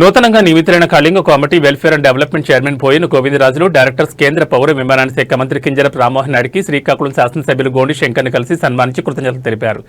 నూతనంగా నియమితులైన Kalinga committee welfare and development chairman Boina Govindarajulu, directors కేంద్ర పౌర విమానయాన శాఖ మంత్రి కింజరాపు రామ్మోహన్ నాయుడుకి శ్రీకాకుళం శాసనసభ్యులు గోండి శంకర్ని కలిసి సన్మానించి కృతజ్ఞతలు తెలిపారు.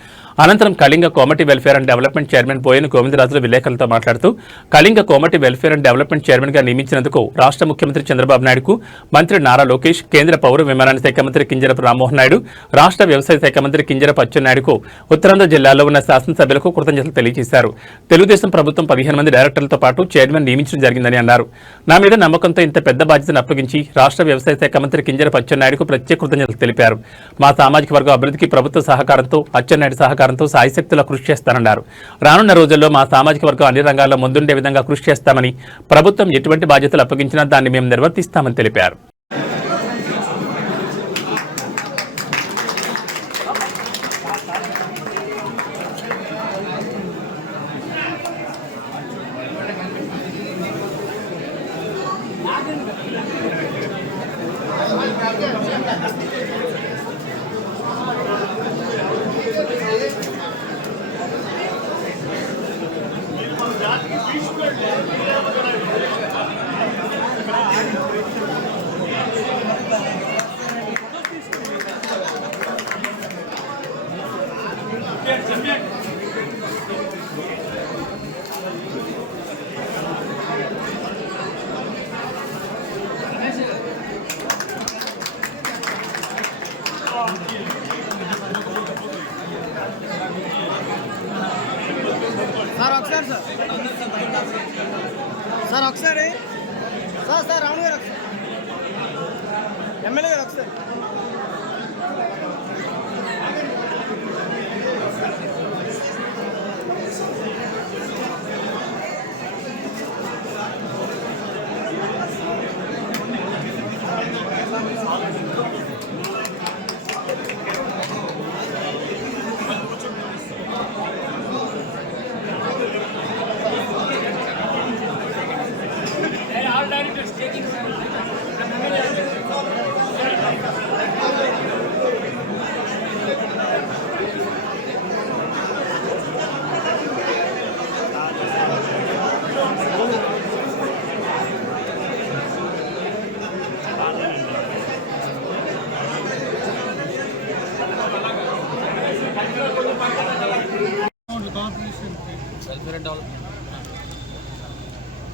అనంతరం Kalinga committee welfare and development chairman Boina Govindarajulu విలేకరులతో మాట్లాడుతూ Kalinga committee welfare and development chairman గా నియమించినందుకు రాష్ట్ర ముఖ్యమంత్రి చంద్రబాబు నాయుడుకు, మంత్రి నారా లోకేష్, కేంద్ర పౌర విమానయాన శాఖ మంత్రి కింజరాపు రామ్మోహన్ నాయుడు, రాష్ట్ర వ్యవసాయ శాఖ మంత్రి కింజరాపు అచ్చెన్నాయుడుకు, ఉత్తరాంధ్ర జిల్లాలో ఉన్న శాసనసభ్యులకు కృతజ్ఞతలు తెలియజేశారు. తెలుగుదేశం ప్రభుత్వం 15 మంది డైరెక్టర్లతో పాటు చైర్మన్ నియమించడం జరిగిందని అన్నారు. నా మీద నమ్మకంతో ఇంత పెద్ద బాధ్యతను అప్పగించి రాష్ట్ర వ్యవసాయ శాఖ మంత్రి కింజరాపు అచ్చెన్నాయుడుకు ప్రత్యేక కృతజ్ఞతలు తెలిపారు. మా సామాజిక వర్గం అభివృద్ధికి ప్రభుత్వ సహకారంతో, అచ్చెన్నాయుడు సహకారంతో సాయశక్తులా కృషి చేస్తానన్నారు. రానున్న రోజుల్లో మా సామాజిక వర్గం అన్ని రంగాల్లో ముందుండే విధంగా కృషి చేస్తామని, ప్రభుత్వం ఎటువంటి బాధ్యతలు అప్పగించినా దాన్ని మేము నిర్వర్తిస్తామని తెలిపారు. సార్ ఒకసారి సార్ రావణ్ గారు ఎమ్మెల్యే గారు ఒకసారి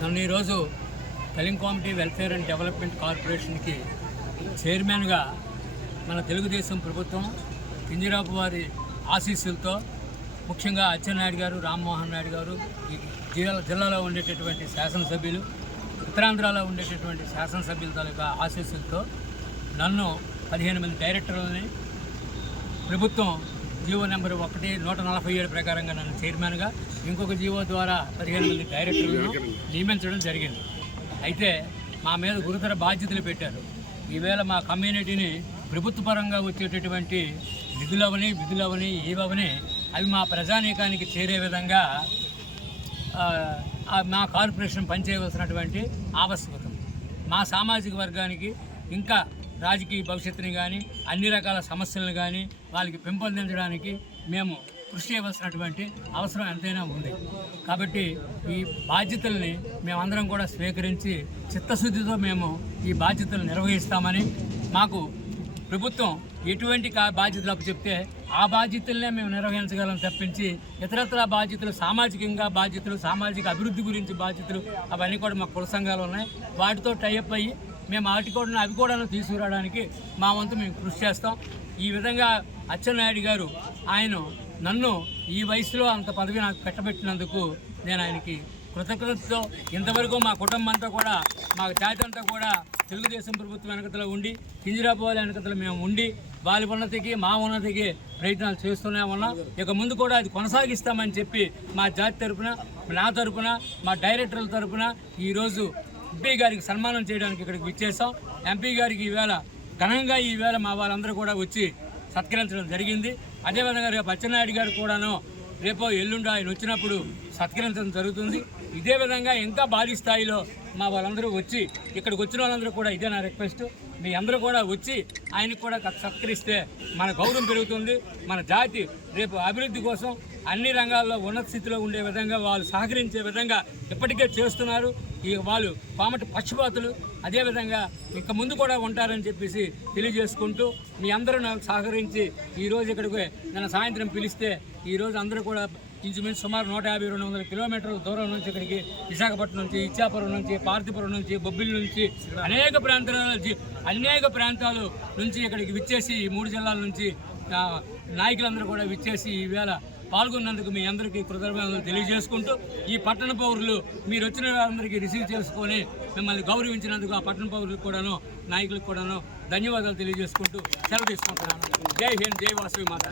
నన్ను ఈరోజు Kalinga committee welfare and development కార్పొరేషన్కి చైర్మన్గా మన తెలుగుదేశం ప్రభుత్వం కింజరాపు వారి ఆశీస్సులతో, ముఖ్యంగా అచ్చెన్నాయుడు గారు, రామ్మోహన్ నాయుడు గారు, ఈ జిల్లాలో ఉండేటటువంటి శాసనసభ్యులు, ఉత్తరాంధ్రలో ఉండేటటువంటి శాసనసభ్యుల తాలూకా ఆశీస్సులతో నన్ను 15 మంది డైరెక్టర్లని ప్రభుత్వం జీవో నెంబర్ 1/147 ప్రకారంగా నన్ను చైర్మన్గా, ఇంకొక జీవో ద్వారా 15 మంది డైరెక్టర్లను నియమించడం జరిగింది. అయితే మా మీద గురుతర బాధ్యతలు పెట్టారు. ఈవేళ మా కమ్యూనిటీని ప్రభుత్వపరంగా వచ్చేటటువంటి విధులవని ఏవని అవి మా ప్రజానీకానికి చేరే విధంగా మా కార్పొరేషన్ పనిచేయవలసినటువంటి ఆవశ్యకత, మా సామాజిక వర్గానికి ఇంకా రాజకీయ భవిష్యత్తుని కానీ, అన్ని రకాల సమస్యలను కానీ వాళ్ళకి పెంపొందించడానికి మేము కృషి చేయవలసినటువంటి అవసరం ఎంతైనా ఉంది. కాబట్టి ఈ బాధ్యతల్ని మేమందరం కూడా స్వీకరించి చిత్తశుద్ధితో మేము ఈ బాధ్యతలు నిర్వహిస్తామని, మాకు ప్రభుత్వం ఎటువంటి బాధ్యతలు అప్పచెప్తే ఆ బాధ్యతలనే మేము నిర్వహించగలం తప్పించి ఇతరత్ర బాధ్యతలు, సామాజికంగా బాధ్యతలు, సామాజిక అభివృద్ధి గురించి బాధ్యతలు అవన్నీ కూడా మా కుల సంఘాలు ఉన్నాయి. వాటితో టైఅప్ అయ్యి మేము అవి కూడా తీసుకురావడానికి మా వంతు మేము కృషి చేస్తాం. ఈ విధంగా అచ్చెన్నాయుడు గారు నన్ను ఈ వయసులో అంత పదవి నాకు కట్టబెట్టినందుకు నేను ఆయనకి కృతజ్ఞతతో, ఇంతవరకు మా కుటుంబం అంతా కూడా, మా జాతి అంతా కూడా తెలుగుదేశం ప్రభుత్వం వెనకతలో ఉండి, కింజరాపు వాళ్ళ వెనకతలో మేము ఉండి వాళ్ళ ఉన్నతికి మా ఉన్నతికి ప్రయత్నాలు చేస్తూనే ఉన్నాం. ఇక ముందు కూడా అది కొనసాగిస్తామని చెప్పి మా జాతి తరఫున, నా తరఫున, మా డైరెక్టర్ల తరఫున ఈరోజు ఎంపీ గారికి సన్మానం చేయడానికి ఇక్కడికి విచ్చేసాం. ఎంపీ గారికి ఈవేళ ఘనంగా మా వాళ్ళందరూ కూడా వచ్చి సత్కరించడం జరిగింది. అదేవిధంగా రేపు అచ్చెన్నాయుడు గారు కూడాను రేపో ఎల్లుండి ఆయన వచ్చినప్పుడు సత్కరించడం జరుగుతుంది. ఇదే విధంగా ఇంకా భారీ స్థాయిలో మా వాళ్ళందరూ వచ్చి ఇక్కడికి వచ్చిన వాళ్ళందరూ కూడా ఇదే నా రిక్వెస్ట్. మీ అందరూ కూడా వచ్చి ఆయనకు కూడా సత్కరిస్తే మన గౌరవం పెరుగుతుంది. మన జాతి రేపు అభివృద్ధి కోసం అన్ని రంగాల్లో ఉన్నత స్థితిలో ఉండే విధంగా వాళ్ళు సహకరించే విధంగా ఇప్పటికే చేస్తున్నారు. వాళ్ళు పామటి పక్షపాతులు అదేవిధంగా ఇంకా ముందు కూడా ఉంటారని చెప్పేసి తెలియజేసుకుంటూ మీ అందరూ నాకు సహకరించి ఈరోజు ఇక్కడికి నేను సాయంత్రం పిలిస్తే ఈరోజు అందరూ కూడా ఇంచుమించు సుమారు 150-200 కిలోమీటర్ల దూరం నుంచి ఇక్కడికి విశాఖపట్నం నుంచి, ఇచ్చాపురం నుంచి, పార్తీపురం నుంచి, బొబ్బిలి నుంచి అనేక ప్రాంతాల నుంచి ఇక్కడికి విచ్చేసి ఈ 3 జిల్లాల నుంచి నాయకులందరూ కూడా విచ్చేసి ఈవేళ పాల్గొన్నందుకు మీ అందరికీ కృతజ్ఞతలు తెలియజేసుకుంటూ ఈ పట్టణ పౌరులు మీరు వచ్చిన వారందరికీ రిసీవ్ చేసుకొని మిమ్మల్ని గౌరవించినందుకు ఆ పట్టణ పౌరులకు కూడాను నాయకులకు కూడాను ధన్యవాదాలు తెలియజేసుకుంటూ సెలవు తీసుకుంటున్నాను. జై హింద్, జై వాసవి మాత.